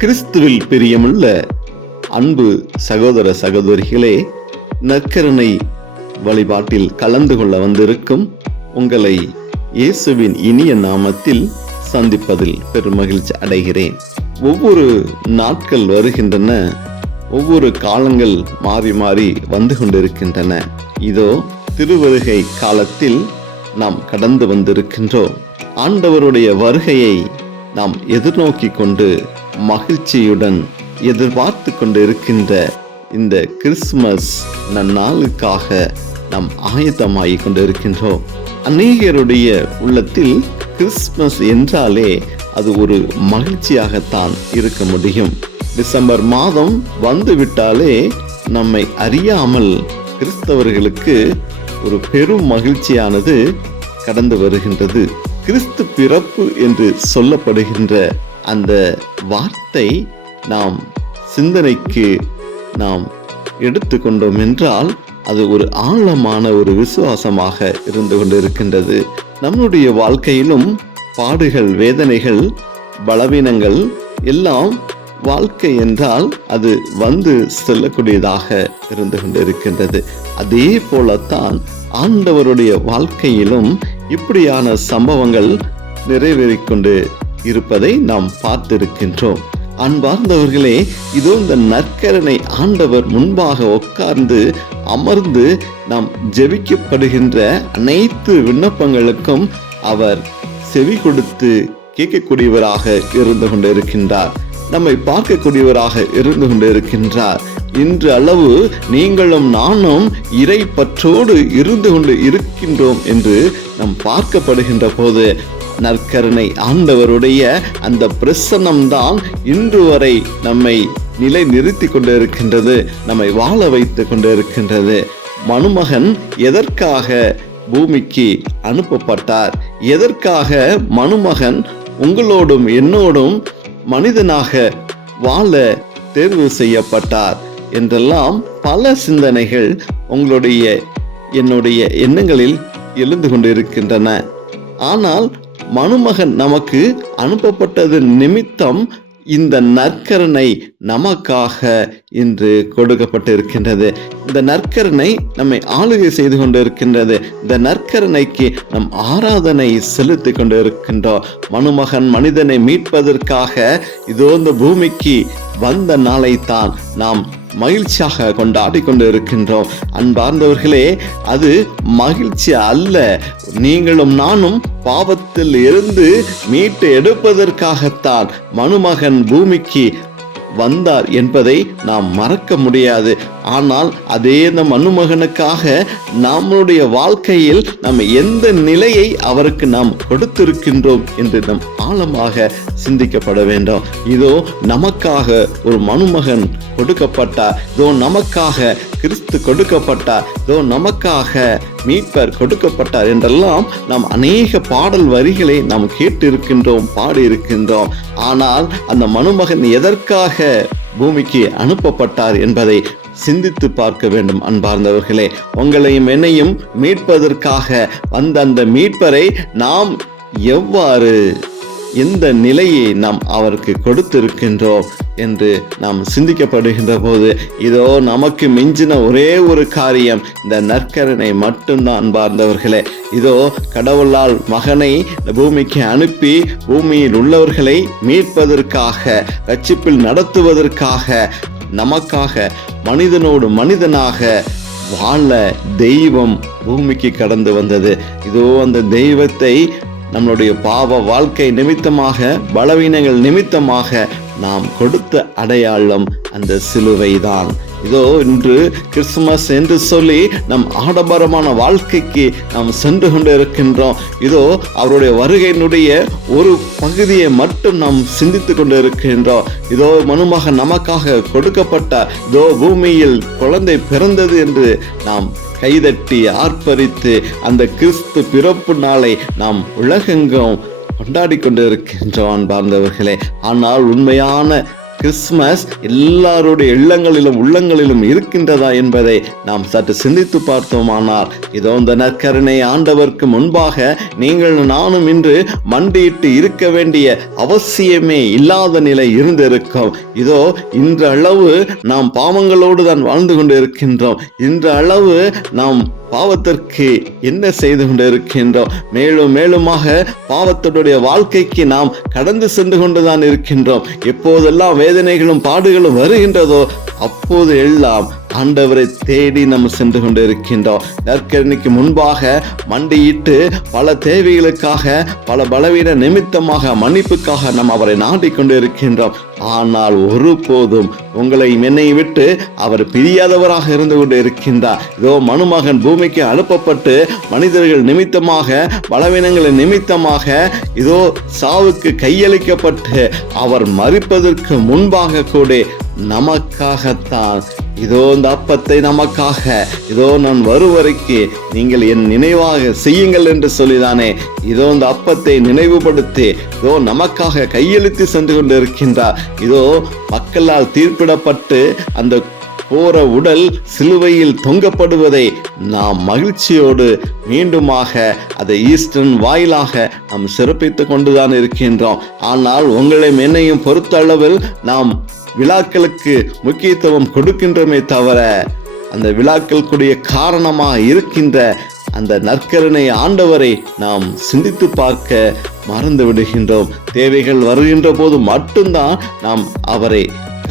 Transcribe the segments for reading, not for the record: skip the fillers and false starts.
கிறிஸ்துவில் பிரியமுள்ள அன்பு சகோதர சகோதரிகளே, நற்கருணை வழிபாட்டில் கலந்து கொள்ள வந்திருக்கும் உங்களை இயேசுவின் இனிய நாமத்தில் சந்திப்பதில் பெருமகிழ்ச்சி அடைகிறேன். ஒவ்வொரு நாட்கள் வருகின்றன, ஒவ்வொரு காலங்கள் மாறி மாறி வந்து கொண்டிருக்கின்றன. இதோ திருவருகை காலத்தில் நாம் கடந்து வந்திருக்கின்றோம். ஆண்டவருடைய வருகையை நாம் எதிர்நோக்கி கொண்டு மகிழ்ச்சியுடன் எதிர்பார்த்து கொண்டு இருக்கின்ற இந்த கிறிஸ்துமஸ் நன்னாளுக்காக நாம் ஆயத்தமாகி கொண்டு இருக்கின்றோம். அநேகருடைய உள்ளத்தில் கிறிஸ்துமஸ் என்றாலே அது ஒரு மகிழ்ச்சியாகத்தான் இருக்க முடியும். டிசம்பர் மாதம் வந்துவிட்டாலே நம்மை அறியாமல் கிறிஸ்தவர்களுக்கு ஒரு பெரும் மகிழ்ச்சியானது கடந்து வருகின்றது. கிறிஸ்து பிறப்பு என்று சொல்லப்படுகின்ற அந்த வார்த்தை நாம் சிந்தனைக்கு நாம் எடுத்துக்கொண்டோம் என்றால் அது ஒரு ஆழமான ஒரு விசுவாசமாக இருந்து கொண்டிருக்கின்றது. நம்முடைய வாழ்க்கையிலும் பாடுகள், வேதனைகள், பலவீனங்கள் எல்லாம் வாழ்க்கை என்றால் அது வந்து செல்லக்கூடியதாக இருந்து கொண்டிருக்கின்றது. அதே போலத்தான் ஆண்டவருடைய வாழ்க்கையிலும் இப்படியான சம்பவங்கள் நிறைவேறிக்கொண்டு இருப்பதை நாம் பார்த்திருக்கின்றோம். அன்பார்ந்தவர்களே, இதோ இந்த நற்கருணை ஆண்டவர் முன்பாக உட்கார்ந்து அமர்ந்து நாம் ஜெபிக்கப்படுகின்ற அனைத்து விண்ணப்பங்களுக்கும் அவர் செவி கொடுத்து கேட்கக்கூடியவராக இருந்து கொண்டிருக்கின்றார். நம்மை பார்க்கக்கூடியவராக இருந்து கொண்டிருக்கின்றார். இன்று அளவு நீங்களும் நானும் இறை பற்றோடு இருந்து கொண்டு இருக்கின்றோம் என்று நாம் பார்க்கப்படுகின்ற போது நற்கருணை ஆண்டவருடைய அந்த பிரசன்னம்தான் இன்று வரை நம்மை நிலை நிறுத்தி கொண்டு இருக்கின்றது, நம்மை வாழ வைத்து கொண்டு இருக்கின்றது. மணுமகன் எதற்காக பூமிக்கு அனுப்பப்பட்டார்? எதற்காக மணுமகன் உங்களோடும் என்னோடும் மனிதனாக வாழ தேர்வு செய்யப்பட்டார் என்றெல்லாம் பல சிந்தனைகள் உங்களுடைய என்னுடைய எண்ணங்களில் எழுந்து கொண்டிருக்கின்றன. ஆனால் மணுமகன் நமக்கு அனுப்பப்பட்டது நிமித்தம் இந்த நற்கருணை நமக்காக இன்று கொடுக்கப்பட்டிருக்கின்றது. இந்த நற்கருணை நம்மை ஆளுகை செய்து கொண்டிருக்கின்றது. இந்த நற்கருணைக்கு நம் ஆராதனை செலுத்தி கொண்டு இருக்கின்றோம். மணுமகன் மனிதனை மீட்பதற்காக இதோ இந்த பூமிக்கு வந்த நாளை தான் நாம் மகிழ்ச்சியாக கொண்டாடி கொண்டு இருக்கின்றோம். அன்பார்ந்தவர்களே, அது மகிழ்ச்சி அல்ல. நீங்களும் நானும் பாவத்தில் இருந்து மீட்டு எடுப்பதற்காகத்தான் மணுமகன் பூமிக்கு வந்தார் என்பதை நாம் மறக்க முடியாது. ஆனால் அதே இந்த மணுமகனுக்காக நம்முடைய வாழ்க்கையில் நம்ம எந்த நிலையை அவருக்கு நாம் கொடுத்திருக்கின்றோம் என்று நாம் ஆழமாக சிந்திக்கப்பட வேண்டும். இதோ நமக்காக ஒரு மணுமகன் கொடுக்கப்பட்டார், இதோ நமக்காக கிறிஸ்து கொடுக்கப்பட்டார், இதோ நமக்காக மீட்பர் கொடுக்கப்பட்டார் என்றெல்லாம் நாம் அநேக பாடல் வரிகளை நாம் கேட்டிருக்கின்றோம், பாடி இருக்கின்றோம். ஆனால் அந்த மணுமகன் எதற்காக பூமிக்கு அனுப்பப்பட்டார் என்பதை சிந்தித்து பார்க்க வேண்டும். அன்பார்ந்தவர்களே, உங்களையும் என்னையும் மீட்பதற்காக வந்த அந்த மீட்பரை நாம் எவ்வாறு, எந்த நிலையை நாம் அவருக்கு கொடுத்திருக்கின்றோம் என்று நாம் சிந்திக்கப்படுகின்ற போது இதோ நமக்கு மிஞ்சின ஒரே ஒரு காரியம் இந்த நற்கருணை மட்டும்தான். அன்பார்ந்தவர்களே, இதோ கடவுளால் மகனை பூமிக்கு அனுப்பி பூமியில் உள்ளவர்களை மீட்பதற்காக, ரட்சிப்பில் நடத்துவதற்காக, நமக்காக மனிதனோடு மனிதனாக வாழ தெய்வம் பூமிக்கு கடந்து வந்தது. இதோ அந்த தெய்வத்தை நம்மளுடைய பாவ வாழ்க்கை நிமித்தமாக, பலவீனங்கள் நிமித்தமாக நாம் கொடுத்த அடையாளம் அந்த சிலுவை தான். இதோ இன்று கிறிஸ்துமஸ் என்று சொல்லி நம் ஆடம்பரமான வாழ்க்கைக்கு நாம் சென்று கொண்டு இருக்கின்றோம். இதோ அவருடைய வருகையினுடைய ஒரு பகுதியை மட்டும் நாம் சிந்தித்து கொண்டு இருக்கின்றோம். இதோ மணுமகன் நமக்காக கொடுக்கப்பட்ட, இதோ பூமியில் குழந்தை பிறந்தது என்று நாம் கைதட்டி ஆர்ப்பரித்து அந்த கிறிஸ்து பிறப்பு நாளை நாம் உலகெங்கும் கொண்டாடி கொண்டு இருக்கின்றோம். அன்பார்ந்தவர்களே, ஆனால் உண்மையான கிறிஸ்துமஸ் எல்லாருடைய இல்லங்களிலும் உள்ளங்களிலும் இருக்கின்றதா என்பதை நாம் சற்று சிந்தித்து பார்த்தோமானால், இதோ இந்த நற்கருணை ஆண்டவருக்கு முன்பாக நீங்கள் நானும் இன்று மண்டியிட்டு இருக்க வேண்டிய அவசியமே இல்லாத நிலை இருந்திருக்கும். இதோ இன்றளவு நாம் பாவங்களோடு தான் வாழ்ந்து கொண்டு இருக்கின்றோம். இன்றளவு நாம் பாவத்திற்கு என்ன செய்து கொண்டு இருக்கின்றோம். மேலும் மேலுமாக பாவத்தினுடைய வாழ்க்கைக்கு நாம் கடந்து சென்று கொண்டுதான் இருக்கின்றோம். எப்போதெல்லாம் வேதனைகளும் பாடுகளும் வருகின்றதோ அப்போது எல்லாம் ஆண்டவரை தேடி நம்ம சென்று கொண்டு இருக்கின்றோம். நற்கருணைக்கு முன்பாக மண்டியிட்டு பல தேவைகளுக்காக, பல பலவீன நிமித்தமாக, மன்னிப்புக்காக நாம் அவரை நாடிக்கொண்டு இருக்கின்றோம். ஆனால் ஒருபோதும் உங்களை என்னை விட்டு அவர் பிரியாதவராக இருந்து கொண்டு இருக்கின்றார். இதோ மனுமகன் பூமிக்கு அனுப்பப்பட்டு மனிதர்கள் நிமித்தமாக, பலவீனங்களின் நிமித்தமாக இதோ சாவுக்கு கையளிக்கப்பட்டு அவர் மரிப்பதற்கு முன்பாக கூட நமக்காகத்தான் இதோ இந்த அப்பத்தை நமக்காக, இதோ நான் வருவரைக்கு நீங்கள் என் நினைவாக செய்யுங்கள் என்று சொல்லிதானே இதோ இந்த அப்பத்தை நினைவுபடுத்தி இதோ நமக்காக கையெழுத்து சென்று கொண்டு இருக்கின்றார். இதோ மக்களால் தீர்ப்பிடப்பட்டு அந்த போற உடல் சிலுவையில் தொங்கப்படுவதை நாம் மகிழ்ச்சியோடு மீண்டுமாக அதை ஈஸ்டர் வாயிலாக நாம் சிறப்பித்துக் கொண்டுதான் இருக்கின்றோம். ஆனால் உங்களையும் என்னையும் பொறுத்த அளவில் நாம் விழாக்களுக்கு முக்கியத்துவம் கொடுக்கின்றமே தவிர, அந்த விழாக்களுக்குரிய காரணமாக இருக்கின்ற அந்த நற்கருணை ஆண்டவரை நாம் சிந்தித்து பார்க்க மறந்து விடுகின்றோம். தேவைகள் வருகின்ற போது மட்டும்தான் நாம் அவரை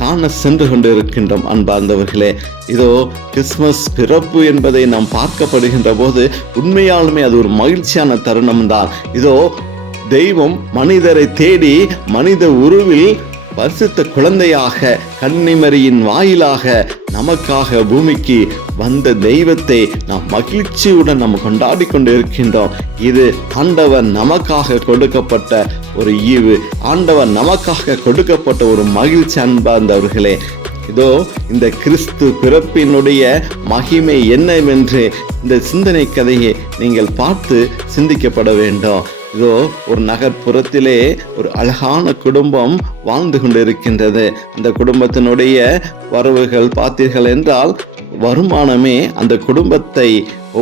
காண சென்று கொண்டு இருக்கின்றோம். அன்பார்ந்தவர்களே, இதோ கிறிஸ்துமஸ் பிறப்பு என்பதை நாம் பார்க்கப்படுகின்ற போது உண்மையாலுமே அது ஒரு மகிழ்ச்சியான தருணம் தான். இதோ தெய்வம் மனிதரை தேடி மனித உருவில் பரிசுத்த குழந்தையாக கன்னிமரியின் வாயிலாக நமக்காக பூமிக்கு வந்த தெய்வத்தை நாம் மகிழ்ச்சியுடன் நாம் கொண்டாடி கொண்டு இருக்கின்றோம். இது ஆண்டவர் நமக்காக கொடுக்கப்பட்ட ஒரு ஈவு, ஆண்டவர் நமக்காக கொடுக்கப்பட்ட ஒரு மகிழ்ச்சி. அன்பார்ந்தவர்களே, இதோ இந்த கிறிஸ்து பிறப்பினுடைய மகிமை என்னவென்று இந்த சிந்தனை கதையை நீங்கள் பார்த்து சிந்திக்கப்பட வேண்டும். இதோ ஒரு நகர்ப்புறத்திலே ஒரு அழகான குடும்பம் வாழ்ந்து கொண்டிருக்கின்றது. அந்த குடும்பத்தினுடைய வரவுகள் பார்த்தீர்கள் என்றால், வருமானமே அந்த குடும்பத்தை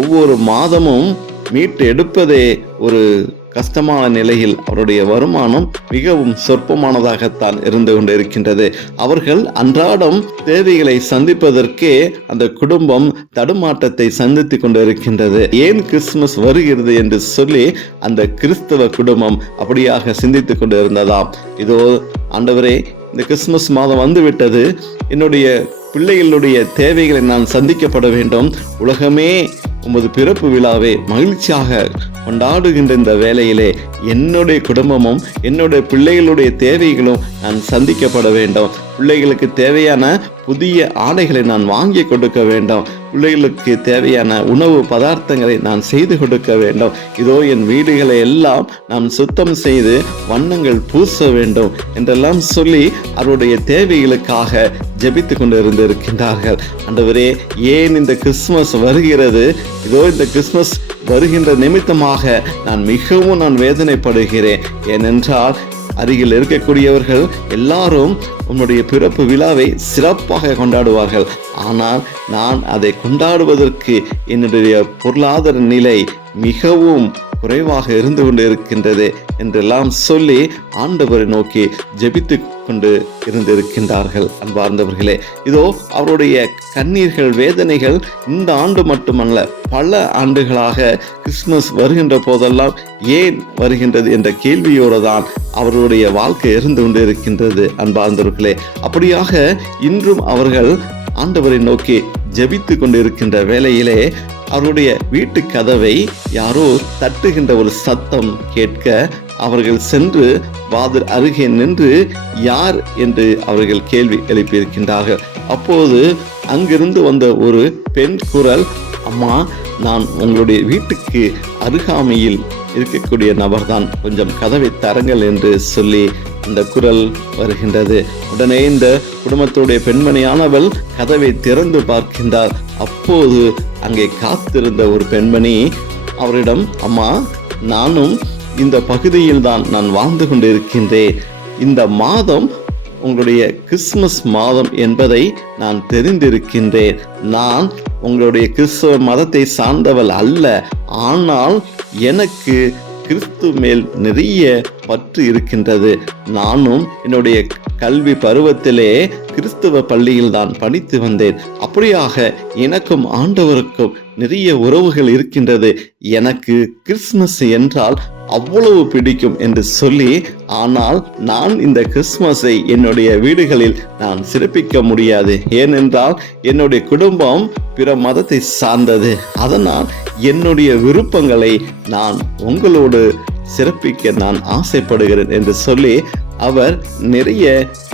ஒவ்வொரு மாதமும் மீட்டு எடுப்பதே ஒரு கஷ்டமான நிலையில் அவருடைய வருமானம் மிகவும் சொற்பமானதாகத்தான் இருந்து கொண்டிருக்கின்றது. அவர்கள் அன்றாடம் தேவைகளை சந்திப்பதற்கே அந்த குடும்பம் தடுமாற்றத்தை சந்தித்து கொண்டிருக்கின்றது. ஏன் கிறிஸ்துமஸ் வருகிறது என்று சொல்லி அந்த கிறிஸ்தவ குடும்பம் அப்படியாக சிந்தித்து கொண்டிருந்ததாம். இதோ ஆண்டவரே, இந்த கிறிஸ்துமஸ் மாதம் வந்துவிட்டது, என்னுடைய பிள்ளைகளுடைய தேவைகளை நான் சந்திக்கப்பட வேண்டும். உலகமே உமது பிறப்பு விழாவை மகிழ்ச்சியாக கொண்டாடுகின்ற இந்த வேளையிலே என்னுடைய குடும்பமும் என்னுடைய பிள்ளைகளுடைய தேவைகளும் நான் சந்திக்கப்பட வேண்டும். பிள்ளைகளுக்கு தேவையான புதிய ஆடைகளை நான் வாங்கி கொடுக்க வேண்டும். பிள்ளைகளுக்கு தேவையான உணவு பதார்த்தங்களை நான் செய்து கொடுக்க வேண்டும். இதோ என் வீடுகளை எல்லாம் நான் சுத்தம் செய்து வண்ணங்கள் பூச வேண்டும் என்றெல்லாம் சொல்லி அவருடைய தேவைகளுக்காக ஜெபித்து கொண்டு இருக்கின்றார்கள். ஆண்டவரே, ஏன் இந்த கிறிஸ்துமஸ் வருகிறது? இதோ இந்த கிறிஸ்துமஸ் வருகின்ற நிமித்தமாக நான் மிகவும் வேதனைப்படுகிறேன். ஏனென்றால் அருகில் இருக்கக்கூடியவர்கள் எல்லாரும் உன்னுடைய பிறப்பு விழாவை சிறப்பாக கொண்டாடுவார்கள். ஆனால் நான் அதை கொண்டாடுவதற்கு என்னுடைய பொருளாதார நிலை மிகவும் குறைவாக இருந்து கொண்டு இருக்கின்றது என்றெல்லாம் சொல்லி ஆண்டவரை நோக்கி ஜெபித்து கொண்டு இருந்திருக்கின்றார்கள். அன்பார்ந்தவர்களே, இதோ அவருடைய கண்ணீர்கள், வேதனைகள் இந்த ஆண்டு மட்டுமல்ல, பல ஆண்டுகளாக கிறிஸ்துமஸ் வருகின்ற போதெல்லாம் ஏன் வருகின்றது என்ற கேள்வியோடு தான் அவருடைய வாழ்க்கை இருந்து கொண்டு இருக்கின்றது. அன்பார்ந்தவர்களே, அப்படியாக இன்றும் அவர்கள் ஆண்டவரை நோக்கி ஜெபித்து கொண்டு இருக்கின்ற வேளையிலே அவருடைய வீட்டு கதவை யாரோ தட்டுகின்ற ஒரு சத்தம் கேட்க அவர்கள் சென்று வாதில் அருகே நின்று யார் என்று அவர்கள் கேள்வி எழுப்பியிருக்கின்றார்கள். அப்போது அங்கிருந்து வந்த ஒரு பெண் குரல், அம்மா, நான் உங்களுடைய வீட்டுக்கு அருகாமையில் இருக்கக்கூடிய நபர்தான், கொஞ்சம் கதவை தரங்கள் என்று சொல்லி அந்த குரல் வருகின்றது. உடனே இந்த குடும்பத்துடைய பெண்மணியானவள் கதவை திறந்து பார்க்கின்றார். அப்போது அங்கே காத்திருந்த ஒரு பெண்மணி அவரிடம், அம்மா, நானும் இந்த பகுதியில் தான் நான் வாழ்ந்து கொண்டிருக்கின்றேன். இந்த மாதம் உங்களுடைய கிறிஸ்துமஸ் மாதம் என்பதை நான் தெரிந்திருக்கின்றேன். நான் உங்களுடைய கிறிஸ்தவ மதத்தை சார்ந்தவள் அல்ல. ஆனால் எனக்கு கிறிஸ்து மேல் நிறைய பற்று இருக்கின்றது. நானும் என்னுடைய கல்வி பருவத்திலே கிறிஸ்துவ பள்ளியில் தான் படித்து வந்தேன். அப்படியாக எனக்கும் ஆண்டவருக்கும் நிறைய உறவுகள் இருக்கின்றது. எனக்கு கிறிஸ்துமஸ் என்றால் அவ்வளவு பிடிக்கும் என்று சொல்லி, ஆனால் நான் இந்த கிறிஸ்துமஸை என்னுடைய வீடுகளில் நான் சிறப்பிக்க முடியாது. ஏனென்றால் என்னுடைய குடும்பம் பிற மதத்தை சார்ந்தது. அதனால் என்னுடைய விருப்பங்களை நான் உங்களோடு சிறப்பிக்க நான் ஆசைப்படுகிறேன் என்று சொல்லி அவர் நிறைய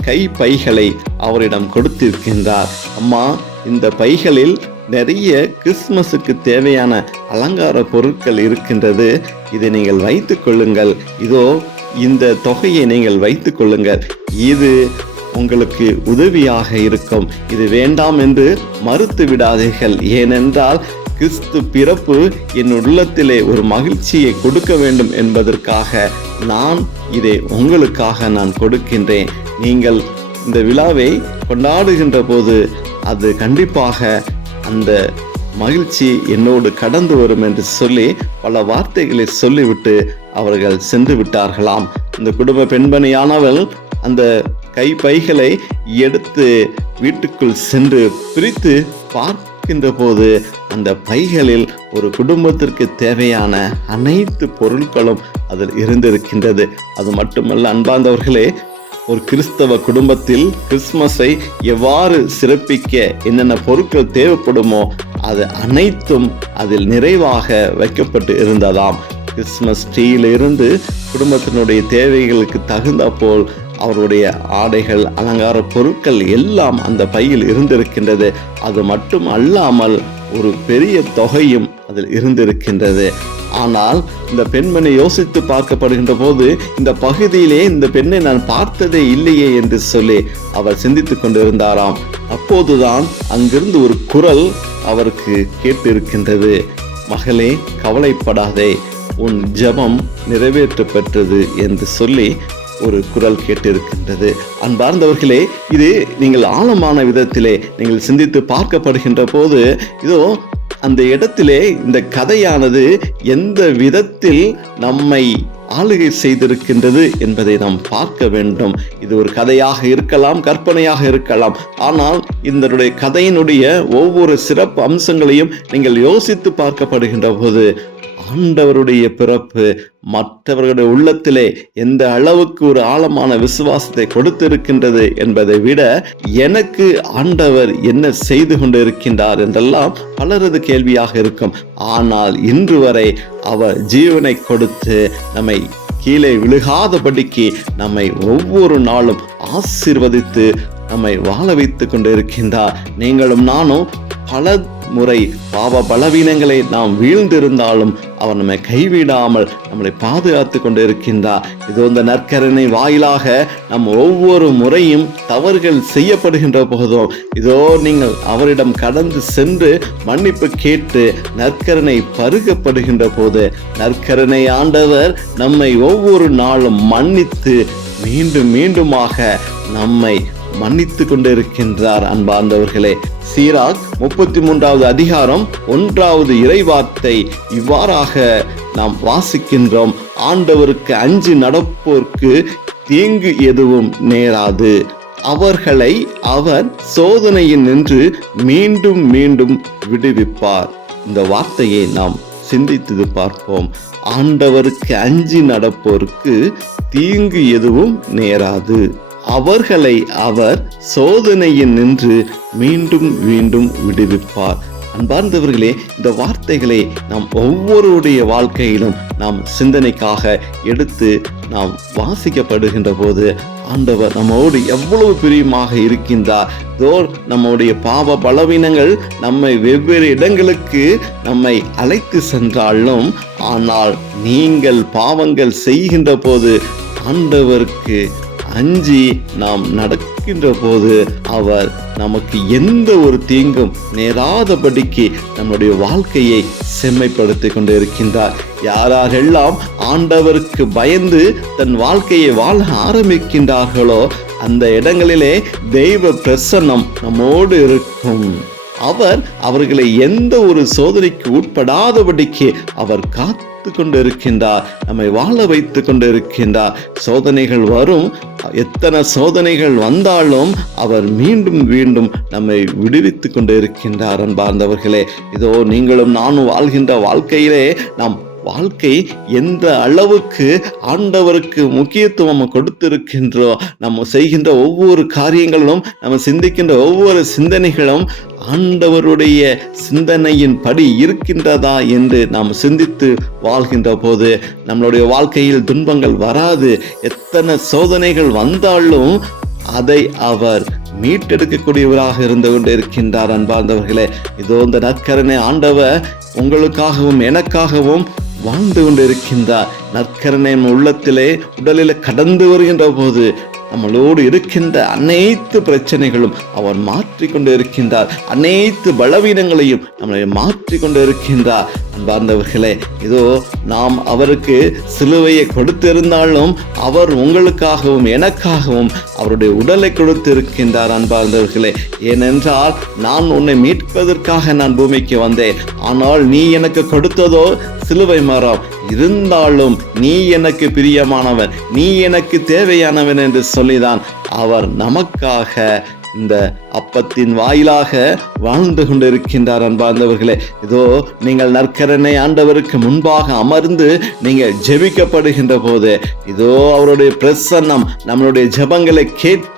கை பைகளை அவரிடம் கொடுத்திருக்கின்றார். அம்மா, இந்த பைகளில் நிறைய கிறிஸ்துமஸுக்கு தேவையான அலங்கார பொருட்கள் இருக்கின்றது. இதை நீங்கள் வைத்துக் கொள்ளுங்கள். இதோ இந்த தொகையை நீங்கள் வைத்துக் கொள்ளுங்கள். இது உங்களுக்கு உதவியாக இருக்கும். இது வேண்டாம் என்று மறுத்து விடாதீர்கள். ஏனென்றால் கிறிஸ்து பிறப்பு என் உள்ளத்திலே ஒரு மகிழ்ச்சியை கொடுக்க வேண்டும் என்பதற்காக நான் இதை உங்களுக்காக நான் கொடுக்கின்றேன். நீங்கள் இந்த விழாவை கொண்டாடுகின்ற போது அது கண்டிப்பாக அந்த மகிழ்ச்சி என்னோடு கடந்து வரும் என்று சொல்லி பல வார்த்தைகளை சொல்லிவிட்டு அவர்கள் சென்று விட்டார்களாம். இந்த குடும்ப பெண்மணியானவள் அந்த கை பைகளை எடுத்து வீட்டுக்குள் சென்று பிரித்து பார்க்கின்ற போது அந்த பைகளில் ஒரு குடும்பத்திற்கு தேவையான அனைத்து பொருட்களும் அதில் இருந்திருக்கின்றது. அது மட்டுமல்ல அன்பார்ந்தவர்களே, ஒரு கிறிஸ்தவ குடும்பத்தில் கிறிஸ்துமஸை எவ்வாறு சிறப்பிக்க என்னென்ன பொருட்கள் தேவைப்படுமோ அது அனைத்தும் அதில் நிறைவாக வைக்கப்பட்டு இருந்ததாம். கிறிஸ்துமஸ் ட்ரீயிலிருந்து குடும்பத்தினுடைய தேவைகளுக்கு தகுந்த போல் அவருடைய ஆடைகள், அலங்கார பொருட்கள் எல்லாம் அந்த பையில் இருந்திருக்கின்றது. அது மட்டும் அல்லாமல் ஒரு பெரிய தொகையும் அதில் இருந்திருக்கின்றது. ஆனால் இந்த பெண்மணி யோசித்து பார்க்கப்படுகின்ற போது இந்த பகுதியிலே இந்த பெண்ணை நான் பார்த்ததே இல்லையே என்று சொல்லி அவர் சிந்தித்துக் கொண்டிருந்தாராம். அப்போதுதான் அங்கிருந்து ஒரு குரல் அவருக்கு கேட்டிருக்கின்றது. மகளே, கவலைப்படாதே, உன் ஜெபம் நிறைவேற்ற பெற்றது என்று சொல்லி ஒரு குரல் கேட்டிருக்கின்றது. அன்பார்ந்தவர்களே, இது நீங்கள் ஆழமான விதத்திலே நீங்கள் சிந்தித்து பார்க்கப்படுகின்ற போது இதோ அந்த இடத்திலே இந்த கதையானது எந்த விதத்தில் நம்மை ஆளுகை செய்திருக்கின்றது என்பதை நாம் பார்க்க வேண்டும். இது ஒரு கதையாக இருக்கலாம், கற்பனையாக இருக்கலாம். ஆனால் இந்த கதையினுடைய ஒவ்வொரு சிறப்பு அம்சங்களையும் நீங்கள் யோசித்து பார்க்கப்படுகின்ற போது ஆண்டவருடைய பிறப்பு மற்றவர்களுடைய உள்ளத்திலே எந்த அளவுக்கு ஒரு ஆழமான விசுவாசத்தை கொடுத்திருக்கின்றது என்பதை விட எனக்கு ஆண்டவர் என்ன செய்து கொண்டிருக்கின்றார் என்றெல்லாம் பலரது கேள்வியாக இருக்கும். ஆனால் இன்று வரை அவர் ஜீவனை கொடுத்து நம்மை கீழே விழுகாதபடிக்கு நம்மை ஒவ்வொரு நாளும் ஆசீர்வதித்து நம்மை வாழ வைத்துக் கொண்டிருக்கின்றார். நீங்களும் நானும் பல முறை பாவ பலவீனங்களை நாம் வீழ்ந்திருந்தாலும் அவர் நம்மை கைவிடாமல் நம்மளை பாதுகாத்து கொண்டிருக்கின்றார். இதோ இந்த நற்கருணை வாயிலாக நம் ஒவ்வொரு முறையும் தவறுகள் செய்யப்படுகின்ற போதும் இதோ நீங்கள் அவரிடம் கடந்து சென்று மன்னிப்பு கேட்டு நற்கருணை பருகப்படுகின்ற போது நற்கருணை ஆண்டவர் நம்மை ஒவ்வொரு நாளும் மன்னித்து மீண்டும் மீண்டுமாக நம்மை மன்னித்து கொண்டிருக்கின்றார். அன்பார்ந்தவர்களே, சீராக் 33வது அதிகாரம் 1வது இறைவார்த்தை இவ்வாறாக நாம் வாசிக்கின்றோம். ஆண்டவருக்கு அஞ்சி நடப்போர்க்கு தீங்கு எதுவும் நேராது, அவர்களை அவர் சோதனையில் நின்று மீண்டும் மீண்டும் விடுவிப்பார். இந்த வார்த்தையை நாம் சிந்தித்து பார்ப்போம். ஆண்டவருக்கு அஞ்சி நடப்போருக்கு தீங்கு எதுவும் நேராது, அவர்களை அவர் சோதனையில் நின்று மீண்டும் மீண்டும் விடுவிப்பார். அன்பார்ந்தவர்களே, இந்த வார்த்தைகளை நாம் ஒவ்வொருடைய வாழ்க்கையிலும் நாம் சிந்தனைக்காக எடுத்து நாம் வாசிக்கப்படுகின்ற போது ஆண்டவர் நம்மோடு எவ்வளவு பிரியமாக இருக்கின்றார். நம்முடைய பாவ பலவீனங்கள் நம்மை வெவ்வேறு இடங்களுக்கு நம்மை அழைத்து சென்றாலும் ஆனால் நீங்கள் பாவங்கள் செய்கின்ற போது ஆண்டவருக்கு அஞ்சி நாம் நடக்கின்ற போது அவர் நமக்கு எந்த ஒரு தீங்கும் நேராதபடிக்கு நம்முடைய வாழ்க்கையை செம்மைப்படுத்தி கொண்டு இருக்கின்றார். யாரெல்லாம் ஆண்டவருக்கு பயந்து தன் வாழ்க்கையை வாழ ஆரம்பிக்கின்றார்களோ அந்த இடங்களிலே தெய்வ பிரசன்னம் நம்மோடு இருக்கும். அவர் அவர்களை எந்த ஒரு சோதனைக்கு உட்படாதபடிக்கு அவர் காத்து கொண்டு இருக்கின்றார், நம்மை வாழ வைத்து கொண்டு இருக்கின்றார். சோதனைகள் வரும், எத்தனை சோதனைகள் வந்தாலும் அவர் மீண்டும் மீண்டும் நம்மை விடுவித்து கொண்டு இருக்கின்றார். அன்பார்ந்தவர்களே, இதோ நீங்களும் நானும் வாழ்கின்ற வாழ்க்கையிலே நாம் வாழ்க்கை எந்த அளவுக்கு ஆண்டவருக்கு முக்கியத்துவம் நம்ம கொடுத்திருக்கின்றோம், நம்ம செய்கின்ற ஒவ்வொரு காரியங்களிலும், நம்ம சிந்திக்கின்ற ஒவ்வொரு சிந்தனைகளும் ஆண்டவருடைய சிந்தனையின் படி இருக்கின்றதா என்று நாம் சிந்தித்து வாழ்கின்ற போது நம்மளுடைய வாழ்க்கையில் துன்பங்கள் வராது. எத்தனை சோதனைகள் வந்தாலும் அதை அவர் மீட்டெடுக்கக்கூடியவராக இருந்து கொண்டு இருக்கின்றார். அன்பார்ந்தவர்களே, இதோ இந்த நற்கருணை ஆண்டவர் உங்களுக்காகவும் எனக்காகவும் வாழ்ந்து கொண்டு இருக்கின்றார். நற்கருணை உள்ளத்திலே உடலில் கடந்து வருகின்ற போது நம்மளோடு இருக்கின்ற அனைத்து பிரச்சனைகளும் அவர் மாற்றிக்கொண்டு இருக்கின்றார். அனைத்து பலவீனங்களையும் நம்மளை மாற்றிக்கொண்டு இருக்கின்றார். அன்பார்ந்தவர்களே, இதோ நாம் அவருக்கு சிலுவையை கொடுத்திருந்தாலும் அவர் உங்களுக்காகவும் எனக்காகவும் அவருடைய உடலை கொடுத்திருக்கின்றார். அன்பார்ந்தவர்களே, ஏனென்றால் நான் உன்னை மீட்பதற்காக நான் பூமிக்கு வந்தேன், ஆனால் நீ எனக்கு கொடுத்ததோ சிலுவை மரம். இருந்தாலும் நீ எனக்கு பிரியமானவன், நீ எனக்கு தேவையானவன் என்று சொல்லிதான் அவர் நமக்காக இந்த அப்பத்தின் வாயிலாக வாழ்ந்து கொண்டிருக்கின்றார். அன்பார்ந்தவர்களே, இதோ நீங்கள் நற்கருணை ஆண்டவருக்கு முன்பாக அமர்ந்து நீங்கள் ஜெபிக்கப்படுகின்ற போது இதோ அவருடைய பிரசன்னம் நம்மளுடைய ஜெபங்களை கேட்டு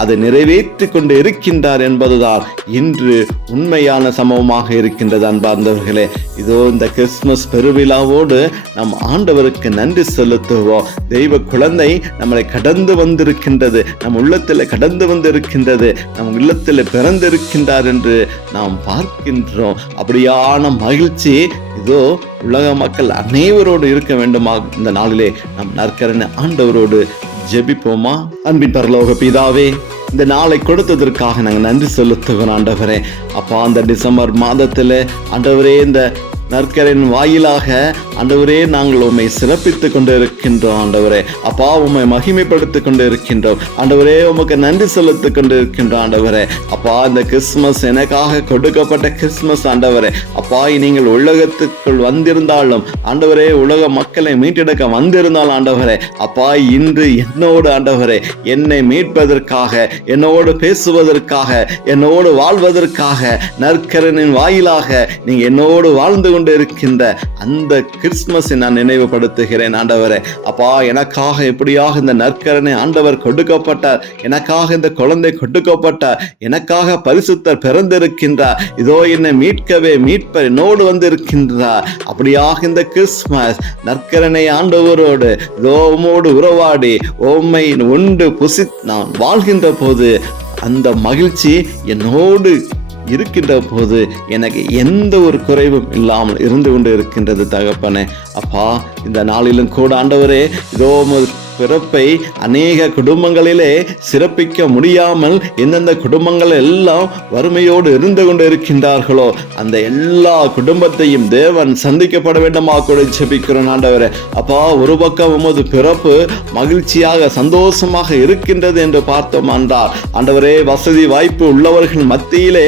அதை நிறைவேற்றி கொண்டு இருக்கின்றார் என்பதுதான் இன்று உண்மையான சம்பவமாக இருக்கின்றது. அன்பார்ந்தவர்களே, இதோ இந்த கிறிஸ்துமஸ் பெருவிழாவோடு நம் ஆண்டவருக்கு நன்றி செலுத்துவோம். தெய்வ குழந்தை நம்மளை கடந்து வந்திருக்கின்றது, நம் உள்ளத்தில் கடந்து வந்திருக்கின்றது, நம் உள்ளத்தில் பிறந்திருக்கின்றார் என்று நாம் பார்க்கின்றோம். அப்படியான மகிழ்ச்சி இதோ உலக மக்கள் அனைவரோடு இருக்க வேண்டுமா? இந்த நாளிலே நம் நற்கருணை ஆண்டவரோடு ஜெபிப்போமா? அன்பின் பரலோக பிதாவே, இந்த நாளை கொடுத்ததற்காக நாங்கள் நன்றி செலுத்துகிறோம் ஆண்டவரே. அப்பா, அந்த டிசம்பர் மாதத்தில் ஆண்டவரே இந்த நற்கரின் வாயிலாக ஆண்டவரே நாங்கள் உம்மை சிறப்பித்துக் கொண்டு இருக்கின்றோம். ஆண்டவரே அப்பா, உம்மை மகிமைப்படுத்திக் கொண்டு இருக்கின்றோம். ஆண்டவரே உமக்கு நன்றி செலுத்திக் கொண்டு இருக்கின்றோம். ஆண்டவரே அப்பா, இந்த கிறிஸ்துமஸ் எனக்காக கொடுக்கப்பட்ட கிறிஸ்துமஸ் ஆண்டவரே அப்பா, நீங்கள் உலகத்துக்குள் வந்திருந்தாலும் ஆண்டவரே, உலக மக்களை மீட்டெடுக்க வந்திருந்தாலும் ஆண்டவரே அப்பா, இன்று என்னோடு ஆண்டவரே என்னை மீட்பதற்காக, என்னோடு பேசுவதற்காக, என்னோடு வாழ்வதற்காக நற்கரனின் வாயிலாக நீங்க என்னோடு வாழ்ந்து கொண்டு இருக்கின்ற அந்த கிறிஸ்துமஸை நான் நினைவுபடுத்துகிறேன். ஆண்டவரே அப்பா, எனக்காக எப்படியாக இந்த நற்கருணை ஆண்டவர் கொடுக்கப்பட்டார், எனக்காக இந்த குழந்தை கொடுக்கப்பட்டார், எனக்காக பரிசுத்தர் பிறந்திருக்கின்றார். இதோ என்னை மீட்கவே மீட்பர் என்னோடு வந்திருக்கின்றார். அப்படியாக இந்த கிறிஸ்துமஸ் நற்கருணை ஆண்டவரோடு இதோ உம்மோடு உறவாடி உம்மை உண்டு புசி நான் வாழ்கின்ற போது அந்த மகிழ்ச்சி என்னோடு இருக்கின்ற போது எனக்கு எந்த ஒரு குறைவும் இல்லாமல் இருந்து கொண்டு இருக்கின்றது தகப்பனே. அப்பா, இந்த நாளிலும் கூட ஆண்டவரே இதோ பிறப்பை அநேக குடும்பங்களிலே சிறப்பிக்க முடியாமல் எந்தெந்த குடும்பங்கள் எல்லாம் வறுமையோடு இருந்து கொண்டு இருக்கின்றார்களோ அந்த எல்லா குடும்பத்தையும் தேவன் சந்திக்கப்பட வேண்டுமா கூட ஜெபிக்கிறோம் ஆண்டவரே. அப்பா, ஒரு பக்கம் உமது பிறப்பு மகிழ்ச்சியாக சந்தோஷமாக இருக்கின்றது என்று பார்த்தோம் என்றால் ஆண்டவரே, வசதி வாய்ப்பு உள்ளவர்கள் மத்தியிலே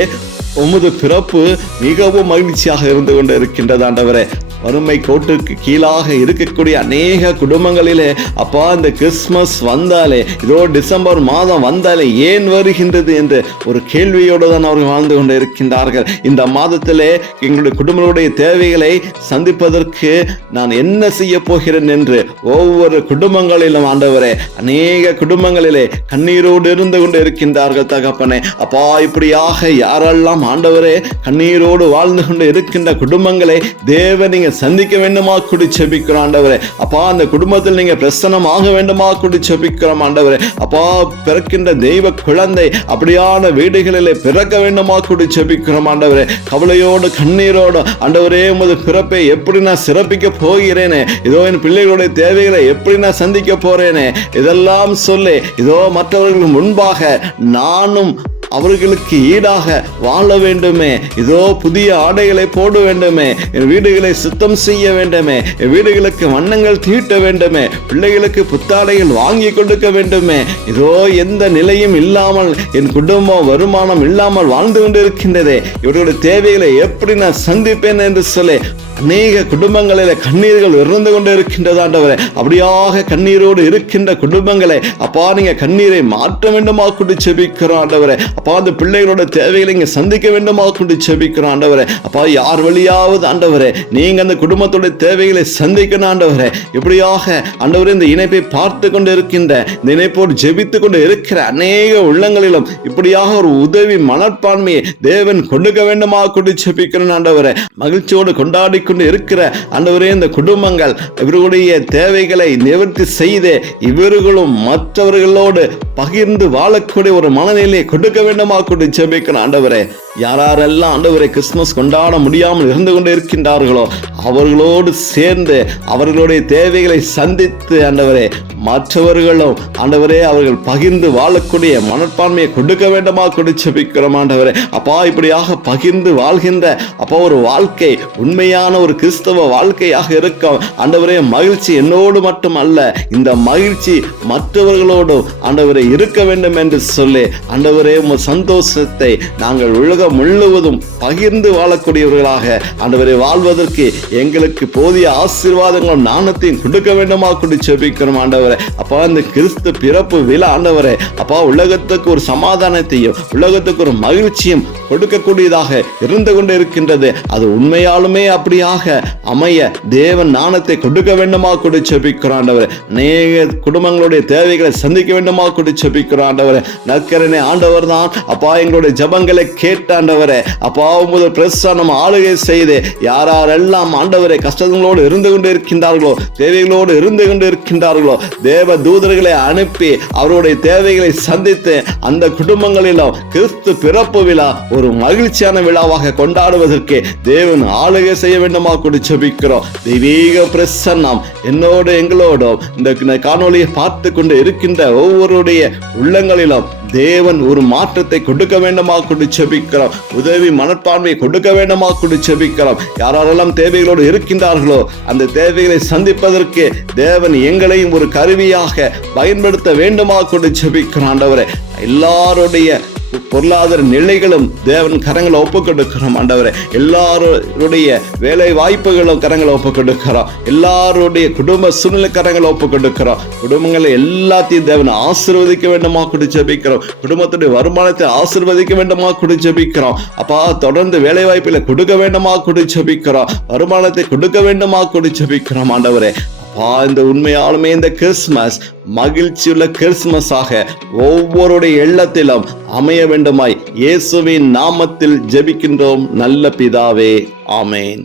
உமது பிறப்பு மிகவும் மகிழ்ச்சியாக இருந்து கொண்டு இருக்கின்றது ஆண்டவரே. வறுமை கோட்டுக்கு கீழாக இருக்கக்கூடிய அநேக குடும்பங்களிலே அப்பா, இந்த கிறிஸ்துமஸ் வந்தாலே, இதோ டிசம்பர் மாதம் வந்தாலே ஏன் வருகின்றது என்று ஒரு கேள்வியோடு தான் அவர்கள் வாழ்ந்து கொண்டு இருக்கின்றார்கள். இந்த மாதத்திலே எங்களுடைய குடும்பங்களுடைய தேவைகளை சந்திப்பதற்கு நான் என்ன செய்ய போகிறேன் என்று ஒவ்வொரு குடும்பங்களிலும் ஆண்டவரே அநேக குடும்பங்களிலே கண்ணீரோடு இருந்து கொண்டு இருக்கின்றார்கள் தகப்பனே. அப்பா, இப்படியாக யாரெல்லாம் ஆண்டவரே கண்ணீரோடு வாழ்ந்து கொண்டு இருக்கின்ற குடும்பங்களை தேவன் நீங்க சந்திக்க வேண்டுமா கூடி செபிக்கிறோம் ஆண்டவரே. அப்பா, அந்த குடும்பத்தில் நீங்க பிரசன்னமாக வேண்டுமா கூடி செபிக்கிறோம் ஆண்டவரே. அப்பா, பிறக்கின்ற தெய்வ குழந்தை அப்படியான வீடுகளிலே பிறக்க வேண்டுமா கூடி செபிக்கிறோம் ஆண்டவரே. கவலையோடு கண்ணீரோடு ஆண்டவரே, உமது பிறப்பை எப்படி நான் சிறப்பிக்க போகிறேனே, இதோ என் பிள்ளைகளுடைய தேவைகளை எப்படி நான் சந்திக்க போறேனே, இதெல்லாம் சொல்லி இதோ மற்றவர்கள் முன்பாக நானும் அவர்களுக்கு ஈடாக வாழ வேண்டுமே. இதோ புதிய ஆடைகளை போட வேண்டுமே, என் வீடுகளை சுத்தம் செய்ய வேண்டுமே, என் வீடுகளுக்கு வண்ணங்கள் தீட்ட வேண்டுமே, பிள்ளைகளுக்கு புத்தாடைகள் வாங்கி கொடுக்க வேண்டுமே. இதோ எந்த நிலையும் இல்லாமல் என் குடும்பம் வருமானம் இல்லாமல் வாழ்ந்து கொண்டிருக்கின்றதே, இவர்களுடைய தேவைகளை எப்படி நான் சந்திப்பேன் என்று சொல்லி அநேக குடும்பங்களில் கண்ணீர்கள் இறந்து கொண்டு இருக்கின்றது ஆண்டவரே. அப்படியாக கண்ணீரோடு இருக்கின்ற குடும்பங்களை அப்பா நீங்க கண்ணீரை மாற்ற வேண்டுமா கொண்டு செபிக்கிறோம் ஆண்டவரே. அப்பா அந்த பிள்ளைகளோட தேவைகளை இங்க சந்திக்க வேண்டுமா கொண்டு செபிக்கிறோம் ஆண்டவரே. அப்பா யார் வழியாவது ஆண்டவரே நீங்க அந்த குடும்பத்தோட தேவைகளை சந்திக்கணும் ஆண்டவரே. இப்படியாக ஆண்டவரே இந்த இணைப்பை பார்த்து கொண்டு இருக்கின்ற, இந்த இணைப்போடு ஜெபித்து கொண்டு இருக்கிற அநேக உள்ளங்களிலும் இப்படியாக ஒரு உதவி மனப்பான்மையை தேவன் கொடுக்க வேண்டுமா கொண்டு செபிக்கிறோம் ஆண்டவரே. மகிழ்ச்சியோடு கொண்டாடி கொண்டு இருக்கிற ஆண்டவரே இந்த குடும்பங்கள் இவர்களுடைய தேவைகளை நிவர்த்தி செய்து இவர்களும் மற்றவர்களோடு பகிர்ந்து வாழக்கூடிய ஒரு மனநிலையை கொடுக்க வேண்டுமா கொண்டு ஜெபிக்கிறோம் ஆண்டவரே. யாரெல்லாம் ஆண்டவரை கிறிஸ்துமஸ் கொண்டாட முடியாமல் இருந்து கொண்டு இருக்கின்றார்களோ அவர்களோடு சேர்ந்து அவர்களுடைய தேவைகளை சந்தித்து ஆண்டவரே மற்றவர்களும் ஆண்டவரே அவர்கள் பகிர்ந்து வாழக்கூடிய மனப்பான்மையை கொடுக்க வேண்டுமா கொண்டு ஜெபிக்கிறோம் ஆண்டவரே. அப்பா இப்படியாக பகிர்ந்து வாழ்கின்ற அப்பா ஒரு வாழ்க்கை உண்மையான ஒரு கிறிஸ்தவ வாழ்க்கையாக இருக்கும் ஆண்டவரே. மகிழ்ச்சி என்னோடு மட்டும் அல்ல, இந்த மகிழ்ச்சி மற்றவர்களோடும் ஆண்டவரே இருக்க வேண்டும் என்று சொல்லி ஆண்டவரே உங்கள் சந்தோஷத்தை நாங்கள் உலகம் முழுவதும் பகிர்ந்து வாழக்கூடியவர்களாக ஆண்டவரை வாழ்வதற்கு எங்களுக்கு போதிய ஆசீர்வாதங்களும் நாணத்தையும் கொடுக்க வேண்டுமா கொண்டு ஜெபிக்கிறோம் ஆண்டவரே. அப்பா இந்த கிறிஸ்து பிறப்பு விழா ஆண்டவரே அப்பா உலகத்துக்கு ஒரு சமாதானத்தையும் உலகத்துக்கு ஒரு மகிழ்ச்சியும் கொடுக்கக்கூடியதாக இருந்து கொண்டு இருக்கின்றது. அது உண்மையாலுமே அப்படியாக அமைய தேவன் நாணத்தை கொடுக்க வேண்டுமா கொண்டு ஜெபிக்கிறோம் ஆண்டவரே. அநேக குடும்பங்களுடைய தேவைகளை சந்திக்க வேண்டுமா கொண்டு ஜெபிக்கிறோம் ஆண்டவரே. நற்கரணை ஆண்டவர் தான் அப்பா எங்களுடைய ஜெபங்களை கேட்ட ஆண்டவரே. அப்பா முதல் பிரசன்னம் ஆளுகை செய்து யாரெல்லாம் ஆண்டவரை கஷ்டங்களோடு இருந்து கொண்டு இருக்கின்றார்களோ தேவைகளோடு இருந்து கொண்டு இருக்கின்றார்களோ தேவ தூதர்களை அனுப்பி அவருடைய தேவைகளை சந்தித்து அந்த குடும்பங்களிலும் கிறிஸ்து பிறப்பு விழா ஒரு மகிழ்ச்சியான விழாவாக கொண்டாடுவதற்கு தேவன் ஆளுகை செய்ய வேண்டுமா கொண்டு ஜெபிக்கிறோம். தெய்வீக பிரசன்னம் என்னோடு எங்களோடும் இந்த காணொலியை பார்த்து கொண்டு இருக்கின்ற ஒவ்வொருடைய உள்ளங்களிலும் தேவன் ஒரு மாற்றத்தை கொடுக்க வேண்டுமா கொண்டு ஜெபிக்கிறோம். உதவி மனப்பான்மையை கொடுக்க வேண்டுமா கொண்டு ஜெபிக்கிறோம். யாரெல்லாம் தேவைகளோடு இருக்கின்றார்களோ அந்த தேவைகளை சந்திப்பதற்கு தேவன் எங்களையும் ஒரு கருவியாக பயன்படுத்த வேண்டுமா கொண்டு ஜெபிக்கிறோம் ஆண்டவரே. எல்லாருடைய பொருளாதார நிலைகளும் தேவன் கரங்களை ஒப்புக் கொடுக்கிறோம் ஆண்டவரே. எல்லாருடைய வேலை வாய்ப்புகளும் கரங்களை ஒப்புக் கொடுக்கிறோம். எல்லாருடைய குடும்ப சூழ்நிலை கரங்களை ஒப்புக் கொடுக்கிறோம். குடும்பங்களை எல்லாத்தையும் தேவன் ஆசீர்வதிக்க வேண்டுமா கொண்டு ஜெபிக்கிறோம். குடும்பத்துடைய வருமானத்தை ஆசீர்வதிக்க வேண்டுமா கொண்டு ஜெபிக்கிறோம். அப்பா தொடர்ந்து வேலை வாய்ப்புகளை கொடுக்க வேண்டுமா கொண்டு ஜெபிக்கிறோம். வருமானத்தை கொடுக்க வேண்டுமா கொண்டு ஜெபிக்கிறோம் ஆண்டவரே. இந்த உண்மையாலுமே இந்த கிறிஸ்துமஸ் மகிழ்ச்சியுள்ள கிறிஸ்துமஸாக ஒவ்வொருடைய இல்லத்திலும் அமைய வேண்டுமாய் இயேசுவின் நாமத்தில் ஜெபிக்கின்றோம் நல்ல பிதாவே, ஆமென்.